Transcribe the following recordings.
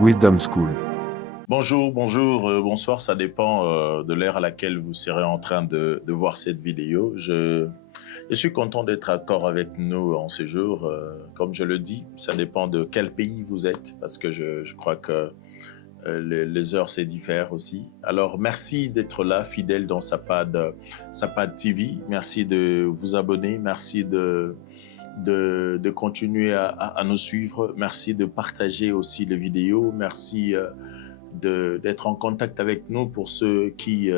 Wisdom School. Bonjour, bonsoir, ça dépend de l'heure à laquelle vous serez en train de voir cette vidéo. Je suis content d'être encore avec nous en ce jour. Comme je le dis, ça dépend de quel pays vous êtes, parce que je crois que les heures se diffèrent aussi. Alors, merci d'être là, fidèle dans Sapad TV. Merci de vous abonner, merci de continuer à nous suivre. Merci de partager aussi les vidéos. Merci d'être en contact avec nous pour ceux qui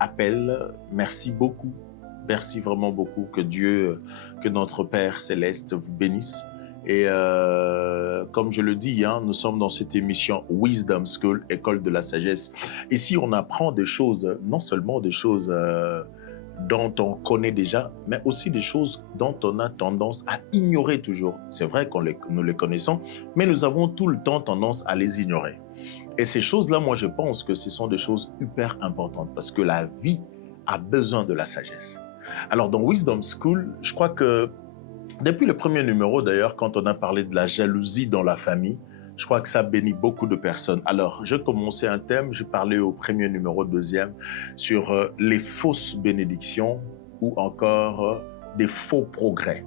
appellent. Merci beaucoup. Merci vraiment beaucoup. Que Dieu, que notre Père Céleste vous bénisse. Et comme je le dis, nous sommes dans cette émission Wisdom School, École de la Sagesse. Ici, on apprend des choses, non seulement des choses dont on connaît déjà, mais aussi des choses dont on a tendance à ignorer toujours. C'est vrai nous les connaissons, mais nous avons tout le temps tendance à les ignorer. Et ces choses-là, moi, je pense que ce sont des choses hyper importantes parce que la vie a besoin de la sagesse. Alors, dans Wisdom School, je crois que depuis le premier numéro, d'ailleurs, quand on a parlé de la jalousie dans la famille, je crois que ça bénit beaucoup de personnes. Alors, je commençais un thème, j'ai parlé au premier numéro, deuxième, sur les fausses bénédictions ou encore des faux progrès.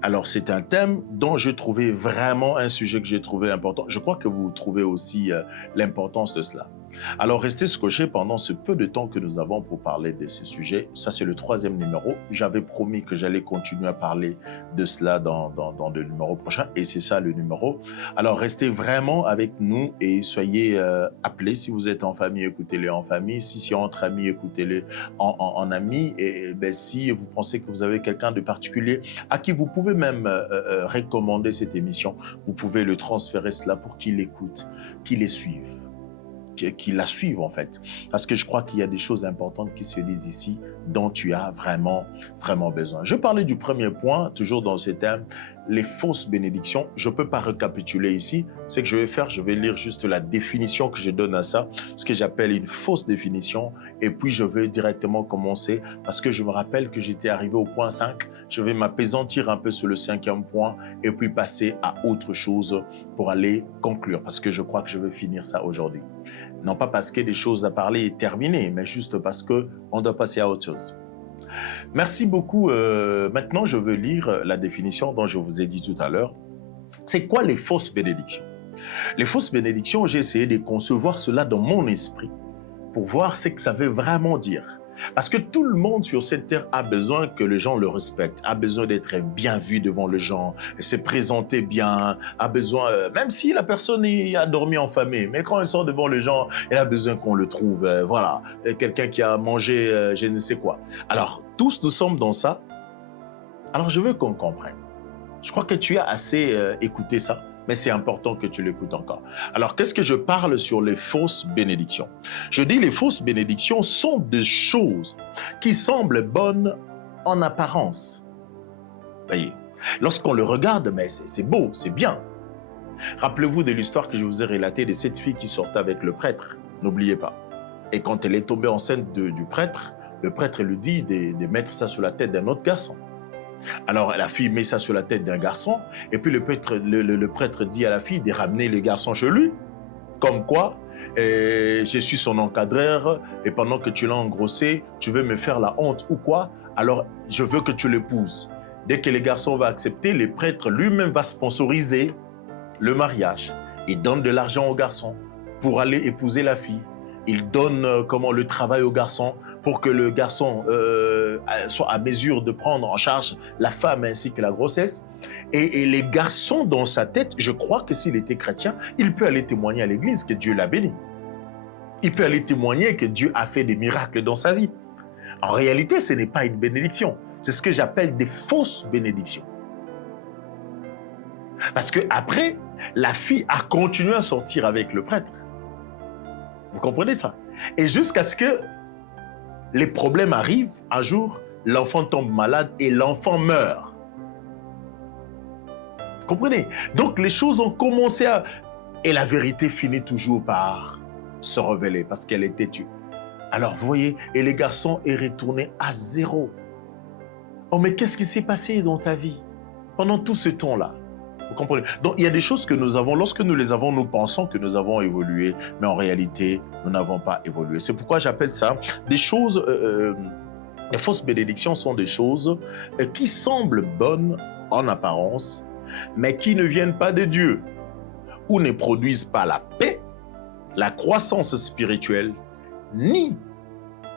Alors, c'est un thème dont je trouvais vraiment un sujet que j'ai trouvé important. Je crois que vous trouvez aussi l'importance de cela. Alors, restez scotchés pendant ce peu de temps que nous avons pour parler de ce sujet. Ça, c'est le troisième numéro. J'avais promis que j'allais continuer à parler de cela dans le numéro prochain. Et c'est ça le numéro. Alors, restez vraiment avec nous et soyez appelés. Si vous êtes en famille, écoutez-les en famille. Si c'est entre amis, écoutez-les en amis. Et si vous pensez que vous avez quelqu'un de particulier à qui vous pouvez même recommander cette émission, vous pouvez le transférer cela pour qu'il écoute, qu'il les suive. Qui la suivent en fait. Parce que je crois qu'il y a des choses importantes qui se disent ici dont tu as vraiment besoin. Je parlais du premier point, toujours dans ce thème, les fausses bénédictions. Je ne peux pas récapituler ici. Ce que je vais faire, je vais lire juste la définition que je donne à ça, ce que j'appelle une fausse définition. Et puis, je vais directement commencer parce que je me rappelle que j'étais arrivé au point 5. Je vais m'apaisantir un peu sur le cinquième point et puis passer à autre chose pour aller conclure parce que je crois que je vais finir ça aujourd'hui. Non pas parce qu'il y a des choses à parler et terminer, mais juste parce qu'on doit passer à autre chose. Merci beaucoup. Maintenant, je veux lire la définition dont je vous ai dit tout à l'heure. C'est quoi les fausses bénédictions? Les fausses bénédictions, j'ai essayé de concevoir cela dans mon esprit pour voir ce que ça veut vraiment dire. Parce que tout le monde sur cette terre a besoin que les gens le respectent, a besoin d'être bien vu devant les gens, se présenter bien, a besoin, même si la personne a dormi en famille, mais quand elle sort devant les gens, elle a besoin qu'on le trouve, voilà, quelqu'un qui a mangé je ne sais quoi. Alors, tous nous sommes dans ça. Alors, je veux qu'on comprenne. Je crois que tu as assez écouté ça, mais c'est important que tu l'écoutes encore. Alors, qu'est-ce que je parle sur les fausses bénédictions? Je dis les fausses bénédictions sont des choses qui semblent bonnes en apparence. Voyez, lorsqu'on le regarde, mais c'est beau, c'est bien. Rappelez-vous de l'histoire que je vous ai relatée de cette fille qui sortait avec le prêtre. N'oubliez pas. Et quand elle est tombée enceinte du prêtre, le prêtre lui dit de mettre ça sur la tête d'un autre garçon. Alors la fille met ça sur la tête d'un garçon et puis le prêtre dit à la fille de ramener le garçon chez lui. Comme quoi, je suis son encadreur et pendant que tu l'as engrossé, tu veux me faire la honte ou quoi? Alors je veux que tu l'épouses. Dès que le garçon va accepter, le prêtre lui-même va sponsoriser le mariage. Il donne de l'argent au garçon pour aller épouser la fille. Il donne le travail au garçon pour que le garçon soit à mesure de prendre en charge la femme ainsi que la grossesse. Et les garçons, dans sa tête, je crois que s'il était chrétien, il peut aller témoigner à l'église que Dieu l'a béni. Il peut aller témoigner que Dieu a fait des miracles dans sa vie. En réalité, ce n'est pas une bénédiction. C'est ce que j'appelle des fausses bénédictions. Parce qu'après, la fille a continué à sortir avec le prêtre. Vous comprenez ça? Et jusqu'à ce que les problèmes arrivent, un jour, l'enfant tombe malade et l'enfant meurt. Vous comprenez? Donc les choses ont commencé à... Et la vérité finit toujours par se révéler parce qu'elle est têtue. Alors vous voyez, et les garçons est retourné à zéro. Oh mais qu'est-ce qui s'est passé dans ta vie pendant tout ce temps-là? Vous comprenez? Donc, il y a des choses que nous avons, lorsque nous les avons, nous pensons que nous avons évolué, mais en réalité, nous n'avons pas évolué. C'est pourquoi j'appelle ça des choses... les fausses bénédictions sont des choses qui semblent bonnes en apparence, mais qui ne viennent pas de Dieu, ou ne produisent pas la paix, la croissance spirituelle, ni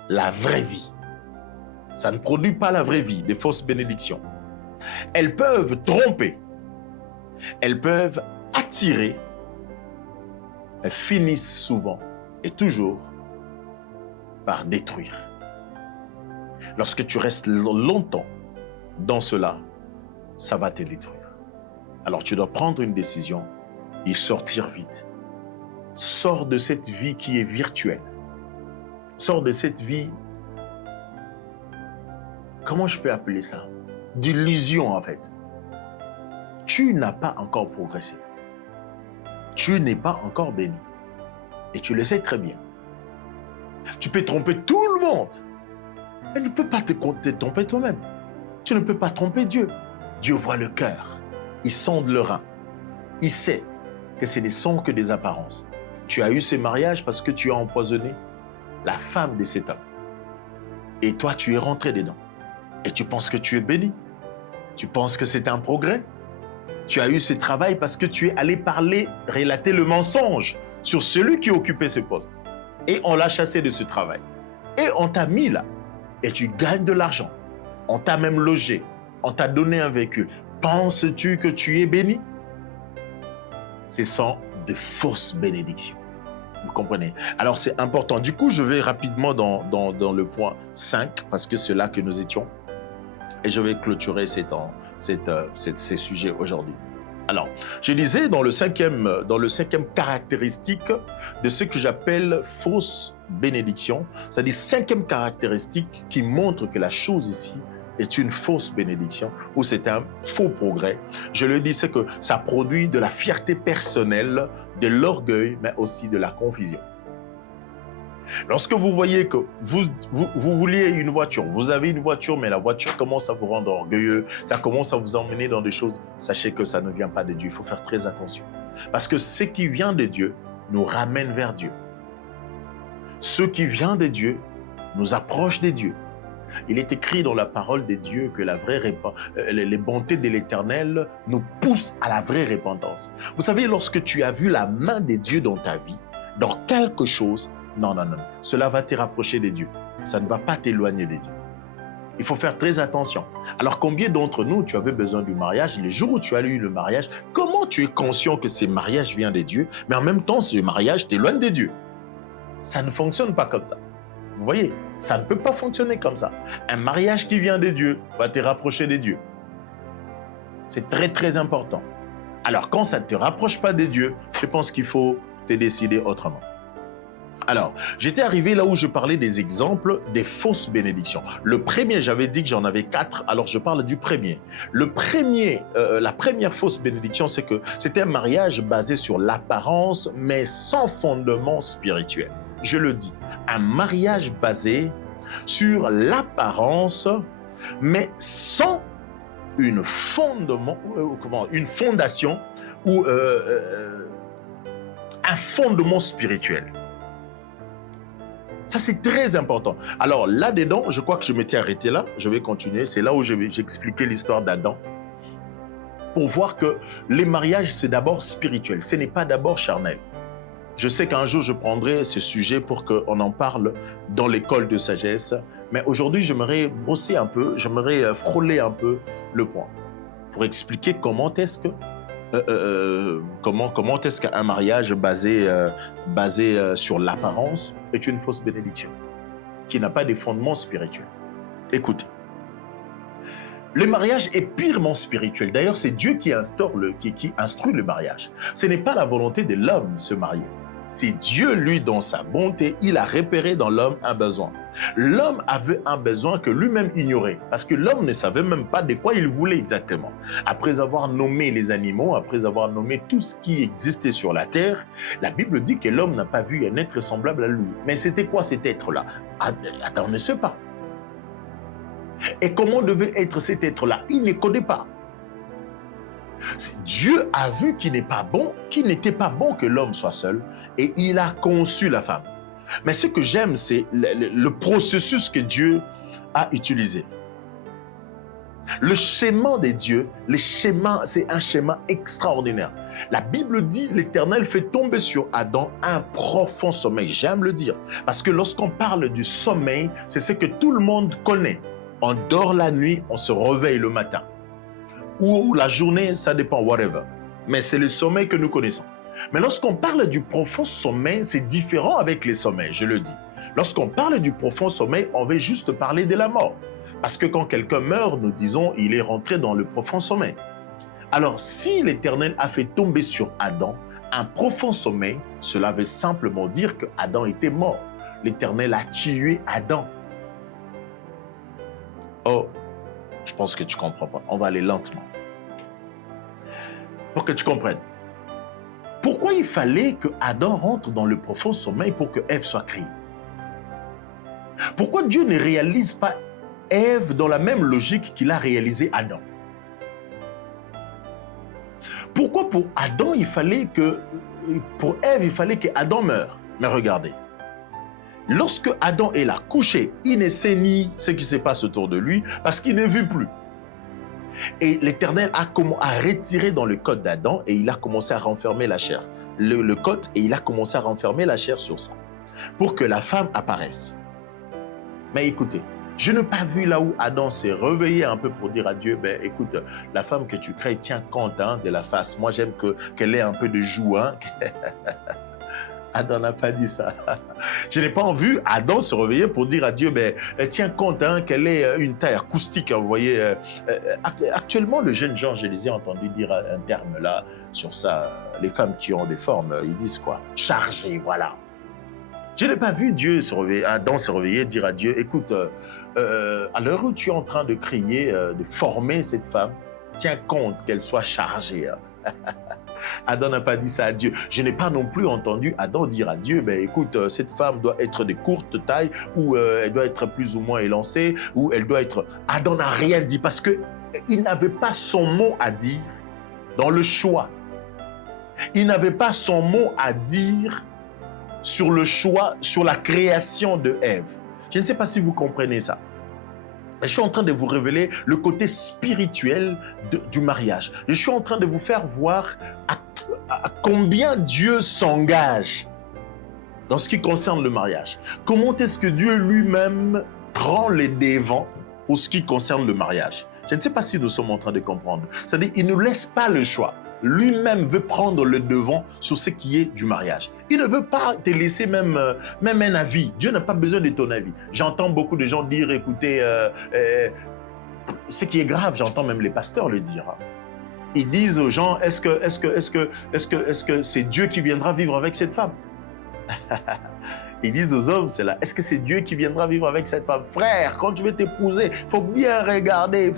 la vraie vie. Ça ne produit pas la vraie vie, des fausses bénédictions. Elles peuvent tromper, elles peuvent attirer, elles finissent souvent et toujours par détruire. Lorsque tu restes longtemps dans cela, ça va te détruire. Alors tu dois prendre une décision et sortir vite. Sors de cette vie qui est virtuelle. Sors de cette vie, comment je peux appeler ça? D'illusion en fait. Tu n'as pas encore progressé. Tu n'es pas encore béni. Et tu le sais très bien. Tu peux tromper tout le monde. Mais tu ne peux pas te tromper toi-même. Tu ne peux pas tromper Dieu. Dieu voit le cœur. Il sonde le rein. Il sait que ce ne sont que des apparences. Tu as eu ce mariage parce que tu as empoisonné la femme de cet homme. Et toi, tu es rentré dedans. Et tu penses que tu es béni. Tu penses que c'est un progrès. Tu as eu ce travail parce que tu es allé parler, relater le mensonge sur celui qui occupait ce poste. Et on l'a chassé de ce travail. Et on t'a mis là. Et tu gagnes de l'argent. On t'a même logé. On t'a donné un véhicule. Penses-tu que tu es béni? Ce sont de fausses bénédictions. Vous comprenez? Alors c'est important. Du coup, je vais rapidement dans le point 5, parce que c'est là que nous étions. Et je vais clôturer ces sujets aujourd'hui. Alors, je disais dans le cinquième caractéristique de ce que j'appelle fausse bénédiction, c'est-à-dire cinquième caractéristique qui montre que la chose ici est une fausse bénédiction ou c'est un faux progrès. Je le dis, c'est que ça produit de la fierté personnelle, de l'orgueil, mais aussi de la confusion. Lorsque vous voyez que vous vouliez une voiture, vous avez une voiture, mais la voiture commence à vous rendre orgueilleux, ça commence à vous emmener dans des choses, sachez que ça ne vient pas de Dieu. Il faut faire très attention. Parce que ce qui vient de Dieu nous ramène vers Dieu. Ce qui vient de Dieu nous approche de Dieu. Il est écrit dans la parole de Dieu que les bontés de l'Éternel nous poussent à la vraie repentance. Vous savez, lorsque tu as vu la main de Dieu dans ta vie, dans quelque chose, non. Cela va te rapprocher de Dieu. Ça ne va pas t'éloigner de Dieu. Il faut faire très attention. Alors, combien d'entre nous, tu avais besoin du mariage? Les jours où tu as eu le mariage, comment tu es conscient que ce mariage vient de Dieu, mais en même temps, ce mariage t'éloigne de Dieu? Ça ne fonctionne pas comme ça. Vous voyez, ça ne peut pas fonctionner comme ça. Un mariage qui vient de Dieu va te rapprocher de Dieu. C'est très, très important. Alors, quand ça ne te rapproche pas de Dieu, je pense qu'il faut te décider autrement. Alors, j'étais arrivé là où je parlais des exemples des fausses bénédictions. Le premier, j'avais dit que j'en avais 4, alors je parle du premier. La première fausse bénédiction, c'est que c'était un mariage basé sur l'apparence, mais sans fondement spirituel. Je le dis, un mariage basé sur l'apparence, mais sans une fondation ou un fondement spirituel. Ça, c'est très important. Alors, là-dedans, je crois que je m'étais arrêté là. Je vais continuer. C'est là où j'expliquais l'histoire d'Adam. Pour voir que les mariages, c'est d'abord spirituel. Ce n'est pas d'abord charnel. Je sais qu'un jour, je prendrai ce sujet pour qu'on en parle dans l'école de sagesse. Mais aujourd'hui, j'aimerais brosser un peu, j'aimerais frôler un peu le point. Pour expliquer comment est-ce que comment est-ce qu'un mariage basé sur l'apparence est une fausse bénédiction, qui n'a pas de fondement spirituel. Écoutez, le mariage est purement spirituel. D'ailleurs, c'est Dieu qui instruit le mariage. Ce n'est pas la volonté de l'homme de se marier. C'est Dieu, lui, dans sa bonté, il a repéré dans l'homme un besoin. L'homme avait un besoin que lui-même ignorait, parce que l'homme ne savait même pas de quoi il voulait exactement. Après avoir nommé les animaux, après avoir nommé tout ce qui existait sur la terre, la Bible dit que l'homme n'a pas vu un être semblable à lui. Mais c'était quoi cet être-là? Adam ne sait pas. Et comment devait être cet être-là? Il ne connaît pas. Dieu a vu qu'il n'était pas bon que l'homme soit seul et il a conçu la femme. Mais ce que j'aime, c'est le processus que Dieu a utilisé. Le schéma des dieux, c'est un schéma extraordinaire. La Bible dit, l'Éternel fait tomber sur Adam un profond sommeil. J'aime le dire. Parce que lorsqu'on parle du sommeil, c'est ce que tout le monde connaît. On dort la nuit, on se réveille le matin. Ou la journée, ça dépend, whatever. Mais c'est le sommeil que nous connaissons. Mais lorsqu'on parle du profond sommeil, c'est différent avec les sommeils, je le dis. Lorsqu'on parle du profond sommeil, on veut juste parler de la mort. Parce que quand quelqu'un meurt, nous disons, il est rentré dans le profond sommeil. Alors, si l'Éternel a fait tomber sur Adam un profond sommeil, cela veut simplement dire que Adam était mort. L'Éternel a tué Adam. Oh, je pense que tu ne comprends pas. On va aller lentement. Pour que tu comprennes. Pourquoi il fallait que Adam rentre dans le profond sommeil pour que Ève soit créée? Pourquoi Dieu ne réalise pas Ève dans la même logique qu'il a réalisé Adam? Pourquoi pour Adam, pour Ève, il fallait que Adam meure? Mais regardez, lorsque Adam est là, couché, il ne sait ni ce qui se passe autour de lui parce qu'il ne vit plus. Et l'Éternel a retiré dans le côte d'Adam et il a commencé à renfermer la chair. Le côte, et il a commencé à renfermer la chair sur ça pour que la femme apparaisse. Mais écoutez, je n'ai pas vu là où Adam s'est réveillé un peu pour dire à Dieu, ben écoute, la femme que tu crées, tiens compte de la face. Moi, j'aime qu'elle ait un peu de joue. Hein. Adam n'a pas dit ça. Je n'ai pas vu Adam se réveiller pour dire à Dieu, ben tiens compte qu'elle ait une taille acoustique. Vous voyez, actuellement, le jeune Jean, je les ai entendus dire un terme là sur ça. Les femmes qui ont des formes, ils disent quoi? Chargées, voilà. Je n'ai pas vu Adam se réveiller, dire à Dieu, écoute, à l'heure où tu es en train de crier, de former cette femme, tiens compte qu'elle soit chargée. Adam n'a pas dit ça à Dieu. Je n'ai pas non plus entendu Adam dire à Dieu, ben, écoute, cette femme doit être de courte taille, ou elle doit être plus ou moins élancée, ou elle doit être... Adam n'a rien dit parce qu'il n'avait pas son mot à dire dans le choix. Il n'avait pas son mot à dire sur le choix, sur la création de Ève. Je ne sais pas si vous comprenez ça. Je suis en train de vous révéler le côté spirituel du mariage. Je suis en train de vous faire voir à combien Dieu s'engage dans ce qui concerne le mariage. Comment est-ce que Dieu lui-même prend les devants pour ce qui concerne le mariage. Je ne sais pas si nous sommes en train de comprendre. C'est-à-dire qu'il ne nous laisse pas le choix. Lui-même veut prendre le devant sur ce qui est du mariage. Il ne veut pas te laisser même un avis. Dieu n'a pas besoin de ton avis. J'entends beaucoup de gens dire, écoutez, ce qui est grave, j'entends même les pasteurs le dire. Ils disent aux gens, est-ce que c'est Dieu qui viendra vivre avec cette femme? Ils disent aux hommes, c'est là, est-ce que c'est Dieu qui viendra vivre avec cette femme? Frère, quand tu veux t'épouser, il faut bien regarder,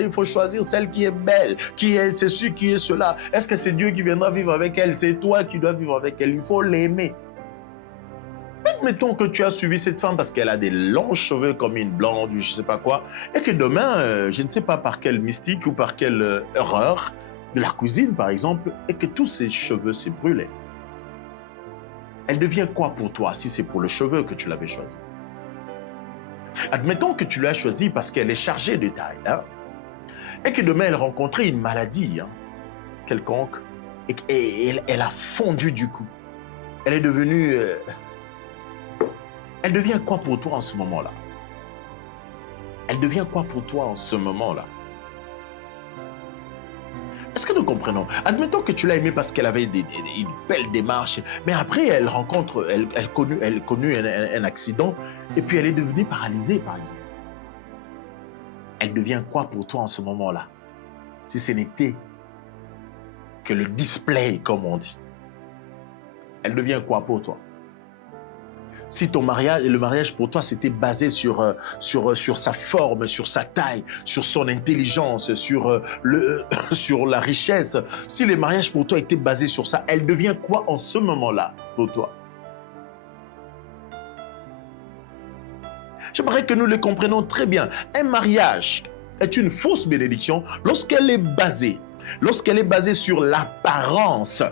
il faut choisir celle qui est belle, qui est ceci, qui est cela. Est-ce que c'est Dieu qui viendra vivre avec elle? C'est toi qui dois vivre avec elle, il faut l'aimer. Admettons que tu as suivi cette femme parce qu'elle a des longs cheveux comme une blonde ou je ne sais pas quoi, et que demain, je ne sais pas par quel mystique ou par quelle erreur de la cuisine par exemple, et que tous ses cheveux s'est brûlés. Elle devient quoi pour toi si c'est pour le cheveu que tu l'avais choisi? Admettons que tu l'as choisi parce qu'elle est chargée de taille, hein, et que demain elle rencontrait une maladie quelconque, et elle a fondu du coup. Elle est devenue... Elle devient quoi pour toi en ce moment-là? Elle devient quoi pour toi en ce moment-là? Est-ce que nous comprenons? Admettons que tu l'as aimée parce qu'elle avait une belle démarche, mais après elle rencontre, elle connut un accident et puis elle est devenue paralysée par exemple. Elle devient quoi pour toi en ce moment-là? Si ce n'était que le display comme on dit. Elle devient quoi pour toi? Si ton mariage, le mariage pour toi, c'était basé sur sa forme, sur sa taille, sur son intelligence, sur la richesse, si le mariage pour toi était basé sur ça, elle devient quoi en ce moment-là pour toi? J'aimerais que nous le comprenions très bien. Un mariage est une fausse bénédiction lorsqu'elle est basée lorsqu'elle est basée sur l'apparence,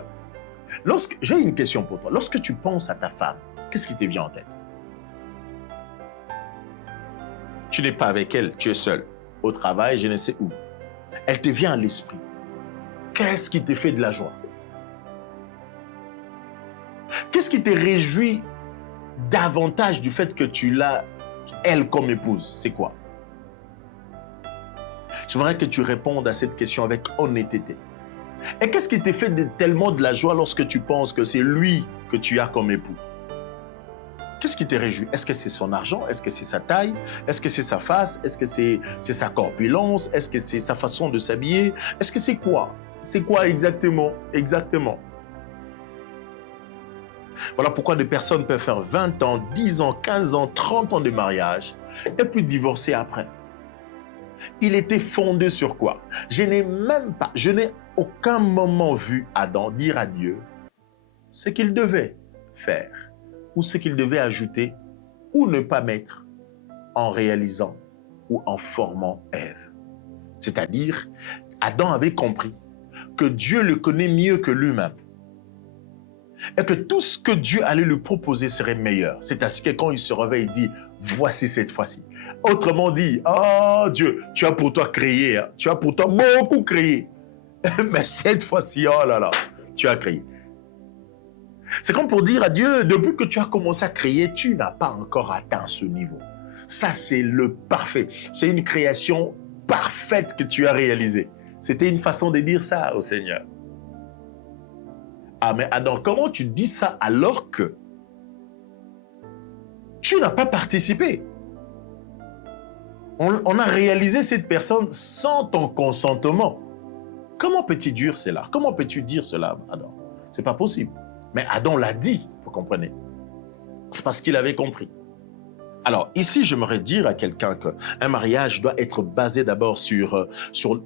j'ai une question pour toi. Lorsque tu penses à ta femme, qu'est-ce qui te vient en tête? Tu n'es pas avec elle, tu es seul, au travail, je ne sais où. Elle te vient à l'esprit. Qu'est-ce qui te fait de la joie? Qu'est-ce qui te réjouit davantage du fait que tu l'as, elle, comme épouse? C'est quoi? J'aimerais que tu répondes à cette question avec honnêteté. Et qu'est-ce qui te fait tellement de la joie lorsque tu penses que c'est lui que tu as comme époux? Qu'est-ce qui te réjouit? Est-ce que c'est son argent? Est-ce que c'est sa taille? Est-ce que c'est sa face? Est-ce que c'est sa corpulence? Est-ce que c'est sa façon de s'habiller? Est-ce que c'est quoi? C'est quoi exactement? Exactement. Voilà pourquoi des personnes peuvent faire 20 ans, 10 ans, 15 ans, 30 ans de mariage et puis divorcer après. Il était fondé sur quoi? Je n'ai aucun moment vu Adam dire à Dieu ce qu'il devait faire ou ce qu'il devait ajouter ou ne pas mettre en réalisant ou en formant Ève. C'est-à-dire, Adam avait compris que Dieu le connaît mieux que lui-même et que tout ce que Dieu allait lui proposer serait meilleur. C'est ainsi que quand il se réveille, il dit, voici cette fois-ci. Autrement dit, oh Dieu, tu as pour toi créé, hein? Tu as pour toi beaucoup créé. Mais cette fois-ci, oh là là, tu as créé. C'est comme pour dire à Dieu, depuis que tu as commencé à créer, tu n'as pas encore atteint ce niveau. Ça, c'est le parfait. C'est une création parfaite que tu as réalisée. C'était une façon de dire ça au Seigneur. Ah, mais Adam, comment tu dis ça alors que tu n'as pas participé? On a réalisé cette personne sans ton consentement. Comment peux-tu dire cela? Comment peux-tu dire cela, Adam? C'est pas possible. Mais Adam l'a dit, vous comprenez. C'est parce qu'il avait compris. Alors, ici, j'aimerais dire à quelqu'un qu'un mariage doit être basé d'abord sur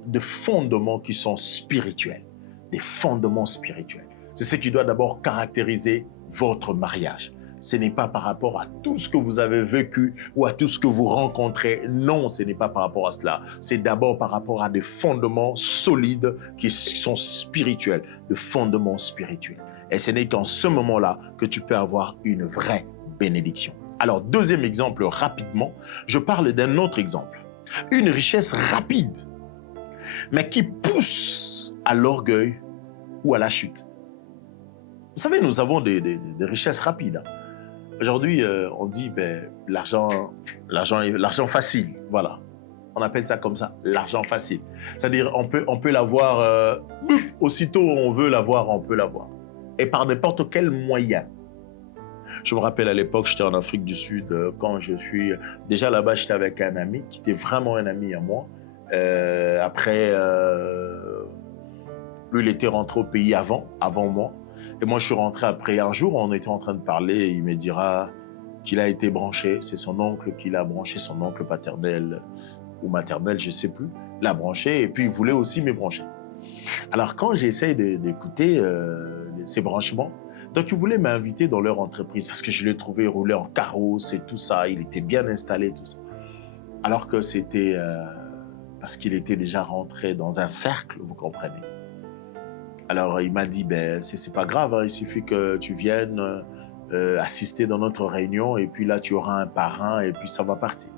des fondements qui sont spirituels. Des fondements spirituels. C'est ce qui doit d'abord caractériser votre mariage. Ce n'est pas par rapport à tout ce que vous avez vécu ou à tout ce que vous rencontrez. Non, ce n'est pas par rapport à cela. C'est d'abord par rapport à des fondements solides qui sont spirituels, des fondements spirituels. Et ce n'est qu'en ce moment-là que tu peux avoir une vraie bénédiction. Alors, deuxième exemple, rapidement, je parle d'un autre exemple. Une richesse rapide, mais qui pousse à l'orgueil ou à la chute. Vous savez, nous avons des richesses rapides. Aujourd'hui, on dit l'argent facile. Voilà. On appelle ça comme ça, l'argent facile. C'est-à-dire, on peut l'avoir, aussitôt on veut l'avoir, on peut l'avoir. Et par n'importe quel moyen. Je me rappelle à l'époque, j'étais en Afrique du Sud, quand je suis... Déjà là-bas, j'étais avec un ami qui était vraiment un ami à moi. Après, lui, il était rentré au pays avant moi. Et moi, je suis rentré après. Un jour, on était en train de parler et il me dira qu'il a été branché. C'est son oncle qui l'a branché, son oncle paternel ou maternel, je ne sais plus, l'a branché et puis il voulait aussi me brancher. Alors, quand j'essaie d'écouter ces branchements, donc ils voulaient m'inviter dans leur entreprise parce que je l'ai trouvé rouler en carrosse et tout ça. Il était bien installé, tout ça. Alors que c'était parce qu'il était déjà rentré dans un cercle, vous comprenez. Alors, il m'a dit, c'est pas grave, hein, il suffit que tu viennes assister dans notre réunion et puis là, tu auras un parrain et puis ça va partir.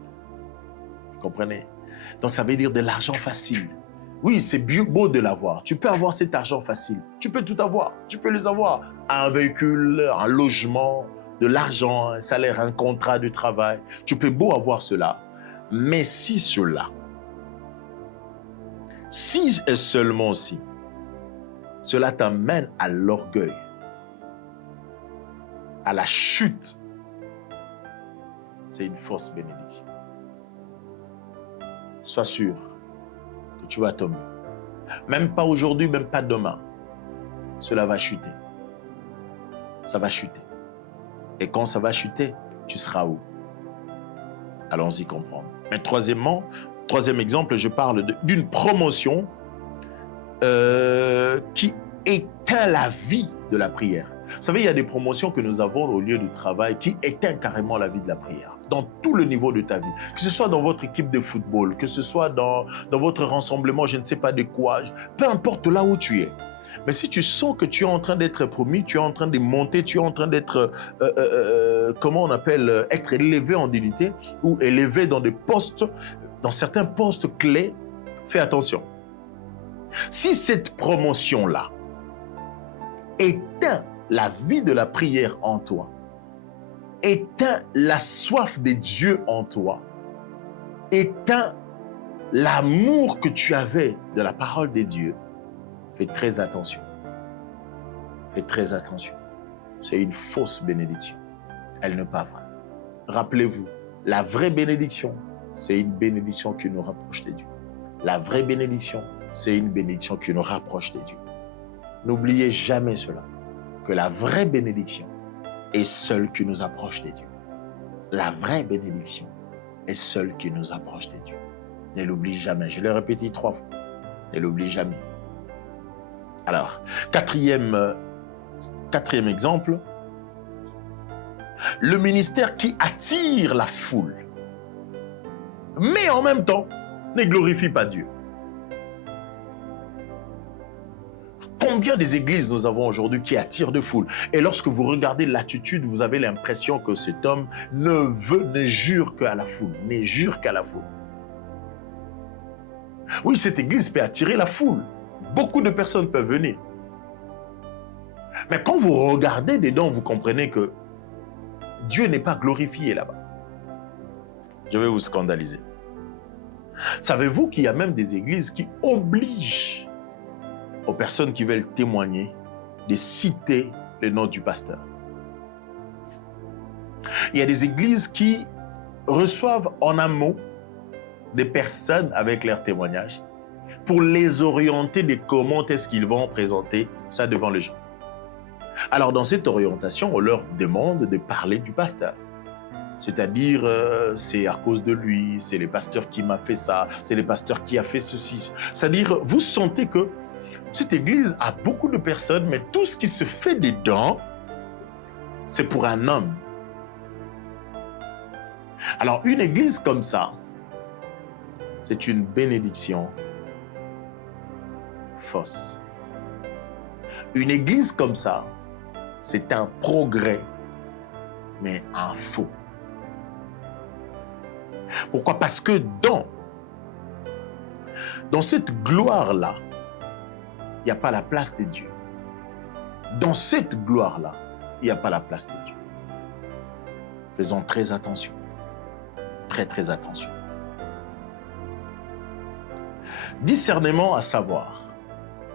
Vous comprenez? Donc, ça veut dire de l'argent facile. Oui, c'est beau de l'avoir. Tu peux avoir cet argent facile. Tu peux tout avoir. Tu peux les avoir. Un véhicule, un logement, de l'argent, un salaire, un contrat de travail. Tu peux beau avoir cela. Mais si et seulement si, cela t'amène à l'orgueil, à la chute, c'est une fausse bénédiction. Sois sûr que tu vas tomber. Même pas aujourd'hui, même pas demain. Cela va chuter. Ça va chuter. Et quand ça va chuter, tu seras où? Allons-y comprendre. Mais troisième exemple, je parle d'une promotion qui éteint la vie de la prière. Vous savez, il y a des promotions que nous avons au lieu du travail qui éteignent carrément la vie de la prière, dans tout le niveau de ta vie. Que ce soit dans votre équipe de football, que ce soit dans votre rassemblement, je ne sais pas de quoi, peu importe là où tu es. Mais si tu sens que tu es en train d'être promu, tu es en train de monter, tu es en train d'être, comment on appelle, être élevé en dignité ou élevé dans des postes, dans certains postes clés, fais attention. Si cette promotion-là éteint la vie de la prière en toi, éteint la soif des dieux en toi, éteint l'amour que tu avais de la parole des dieux, fais très attention. Fais très attention. C'est une fausse bénédiction. Elle n'est pas vraie. Rappelez-vous, la vraie bénédiction, c'est une bénédiction qui nous rapproche de Dieu. La vraie bénédiction, c'est une bénédiction qui nous rapproche de Dieu. N'oubliez jamais cela, que la vraie bénédiction est celle qui nous approche de Dieu. La vraie bénédiction est celle qui nous approche de Dieu. Ne l'oublie jamais. Je l'ai répété 3 fois. Ne l'oublie jamais. Alors, quatrième exemple, le ministère qui attire la foule, mais en même temps, ne glorifie pas Dieu. Combien des églises nous avons aujourd'hui qui attirent de foule? Et lorsque vous regardez l'attitude, vous avez l'impression que cet homme ne jure qu'à la foule, ne jure qu'à la foule. Oui, cette église peut attirer la foule. Beaucoup de personnes peuvent venir. Mais quand vous regardez dedans, vous comprenez que Dieu n'est pas glorifié là-bas. Je vais vous scandaliser. Savez-vous qu'il y a même des églises qui obligent aux personnes qui veulent témoigner de citer le nom du pasteur? Il y a des églises qui reçoivent en amont des personnes avec leurs témoignages pour les orienter de comment est-ce qu'ils vont présenter ça devant les gens. Alors dans cette orientation, on leur demande de parler du pasteur. C'est-à-dire, c'est à cause de lui, c'est le pasteur qui m'a fait ça, c'est le pasteur qui a fait ceci. C'est-à-dire, vous sentez que cette église a beaucoup de personnes, mais tout ce qui se fait dedans, c'est pour un homme. Alors, une église comme ça, c'est une bénédiction fausse. Une église comme ça, c'est un progrès, mais un faux. Pourquoi? Parce que dans cette gloire-là, il n'y a pas la place de Dieu. Dans cette gloire-là, il n'y a pas la place de Dieu. Faisons très attention. Très, très attention. Discernement à savoir.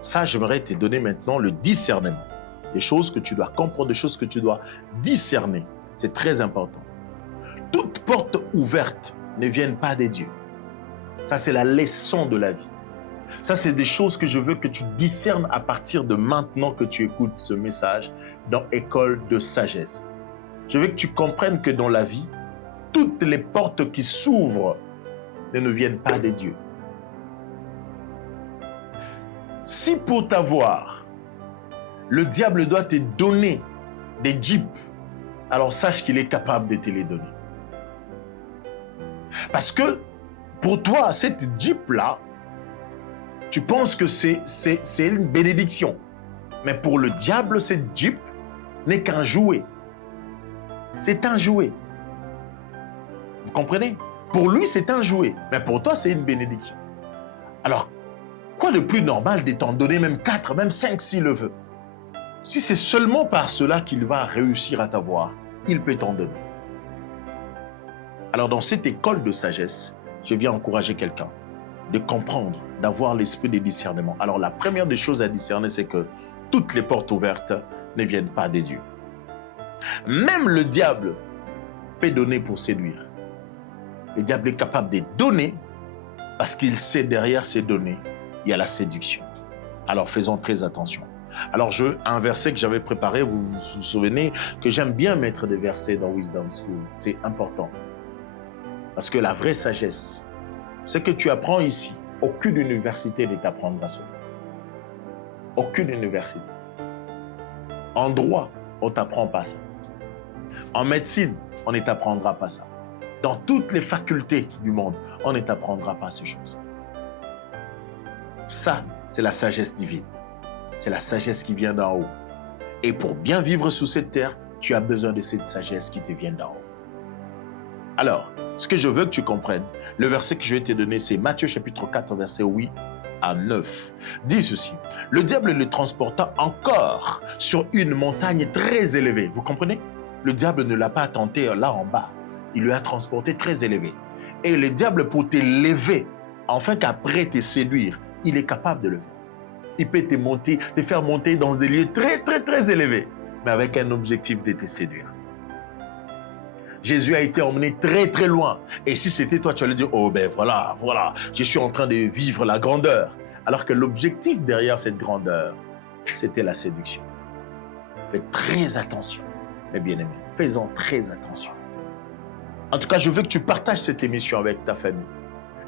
Ça, j'aimerais te donner maintenant le discernement. Des choses que tu dois comprendre, des choses que tu dois discerner. C'est très important. Toute porte ouverte ne viennent pas des dieux. Ça, c'est la leçon de la vie. Ça, c'est des choses que je veux que tu discernes à partir de maintenant que tu écoutes ce message dans École de sagesse. Je veux que tu comprennes que dans la vie, toutes les portes qui s'ouvrent ne viennent pas des dieux. Si pour t'avoir, le diable doit te donner des jeeps, alors sache qu'il est capable de te les donner. Parce que pour toi, cette jeep-là, tu penses que c'est une bénédiction. Mais pour le diable, cette jeep n'est qu'un jouet. C'est un jouet. Vous comprenez? Pour lui, c'est un jouet. Mais pour toi, c'est une bénédiction. Alors, quoi de plus normal de t'en donner même 4, même 5 s'il le veut? Si c'est seulement par cela qu'il va réussir à t'avoir, il peut t'en donner. Alors, dans cette école de sagesse, je viens encourager quelqu'un de comprendre, d'avoir l'esprit de discernement. Alors, la première des choses à discerner, c'est que toutes les portes ouvertes ne viennent pas des dieux. Même le diable peut donner pour séduire. Le diable est capable de donner parce qu'il sait derrière ces données, il y a la séduction. Alors, faisons très attention. Alors, un verset que j'avais préparé, vous vous souvenez que j'aime bien mettre des versets dans Wisdom School. C'est important. Parce que la vraie sagesse, ce que tu apprends ici, aucune université ne t'apprendra cela. Aucune université. En droit, on ne t'apprend pas ça. En médecine, on ne t'apprendra pas ça. Dans toutes les facultés du monde, on ne t'apprendra pas ces choses. Ça, c'est la sagesse divine. C'est la sagesse qui vient d'en haut. Et pour bien vivre sous cette terre, tu as besoin de cette sagesse qui te vient d'en haut. Alors, ce que je veux que tu comprennes, le verset que je vais te donner, c'est Matthieu chapitre 4, verset 8 à 9. Dit ceci, le diable le transporta encore sur une montagne très élevée. Vous comprenez? Le diable ne l'a pas tenté là en bas. Il lui a transporté très élevé. Et le diable, pour t'élever, afin qu'après te séduire, il est capable de le faire. Il peut te faire monter dans des lieux très, très, très élevés, mais avec un objectif de te séduire. Jésus a été emmené très, très loin. Et si c'était toi, tu allais dire, oh ben voilà, je suis en train de vivre la grandeur. Alors que l'objectif derrière cette grandeur, c'était la séduction. Faites très attention, mes bien-aimés. Fais-en très attention. En tout cas, je veux que tu partages cette émission avec ta famille.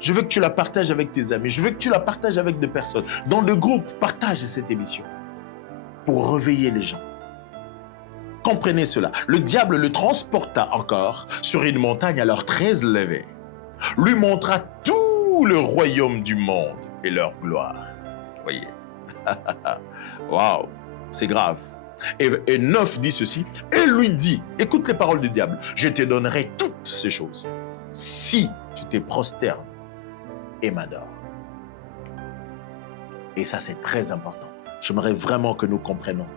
Je veux que tu la partages avec tes amis. Je veux que tu la partages avec des personnes. Dans le groupe, partage cette émission pour réveiller les gens. Comprenez cela. Le diable le transporta encore sur une montagne alors très élevée. Lui montra tout le royaume du monde et leur gloire. Voyez. Waouh, c'est grave. Et 9 dit ceci, et lui dit, écoute les paroles du diable, je te donnerai toutes ces choses si tu te prosternes et m'adores. Et ça, c'est très important. J'aimerais vraiment que nous comprenions.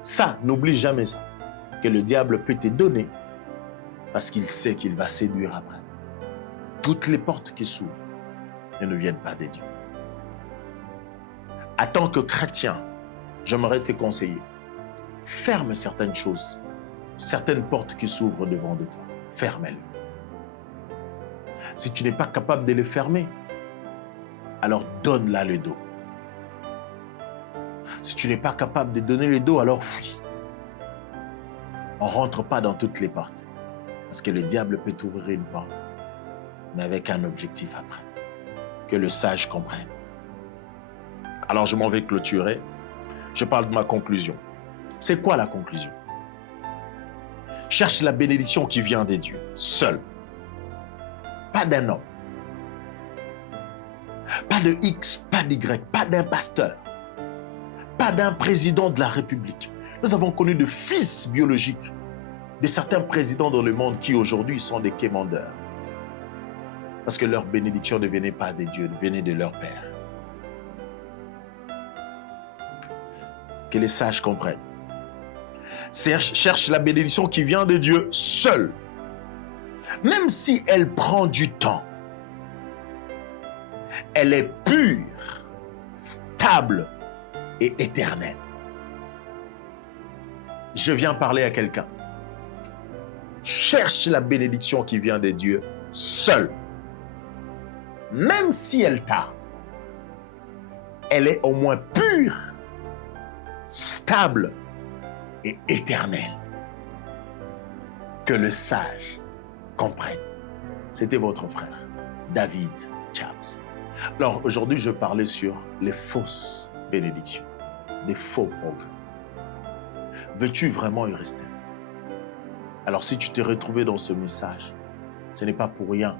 Ça, n'oublie jamais ça, que le diable peut te donner parce qu'il sait qu'il va séduire après. Toutes les portes qui s'ouvrent ne viennent pas des dieux. En tant que chrétien, j'aimerais te conseiller, ferme certaines choses, certaines portes qui s'ouvrent devant de toi. Ferme-les. Si tu n'es pas capable de les fermer, alors donne-la le dos. Si tu n'es pas capable de donner le dos, alors fuis. On ne rentre pas dans toutes les portes. Parce que le diable peut t'ouvrir une porte, mais avec un objectif après. Que le sage comprenne. Alors je m'en vais clôturer. Je parle de ma conclusion. C'est quoi la conclusion? Cherche la bénédiction qui vient des dieux, seul. Pas d'un homme. Pas de X, pas d'Y, pas d'un pasteur. Pas d'un président de la République. Nous avons connu de fils biologiques de certains présidents dans le monde qui aujourd'hui sont des quémandeurs. Parce que leur bénédiction ne venait pas des dieux, venait de leur père. Que les sages comprennent. Cherche la bénédiction qui vient de Dieu seul. Même si elle prend du temps, elle est pure, stable et éternelle. Je viens parler à quelqu'un. Cherche la bénédiction qui vient de Dieu seul. Même si elle tarde, elle est au moins pure, stable et éternelle. Que le sage comprenne. C'était votre frère, David Chaps. Alors aujourd'hui, je parlais sur les fausses bénédictions, des faux progrès. Veux-tu vraiment y rester? Alors si tu t'es retrouvé dans ce message, ce n'est pas pour rien.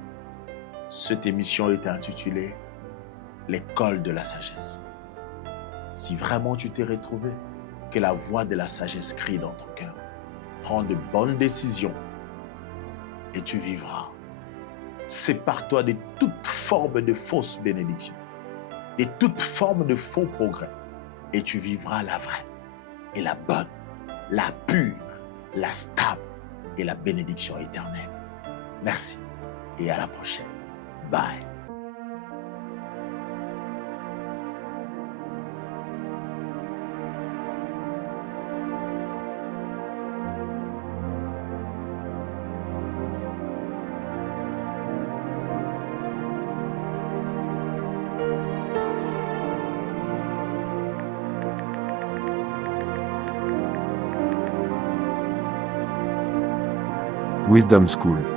Cette émission était intitulée « L'école de la sagesse ». Si vraiment tu t'es retrouvé, que la voix de la sagesse crie dans ton cœur. Prends de bonnes décisions et tu vivras. Sépare-toi de toute forme de fausse bénédiction, de toute forme de faux progrès et tu vivras la vraie et la bonne, la pure, la stable et la bénédiction éternelle. Merci et à la prochaine. Bye. Wisdom School.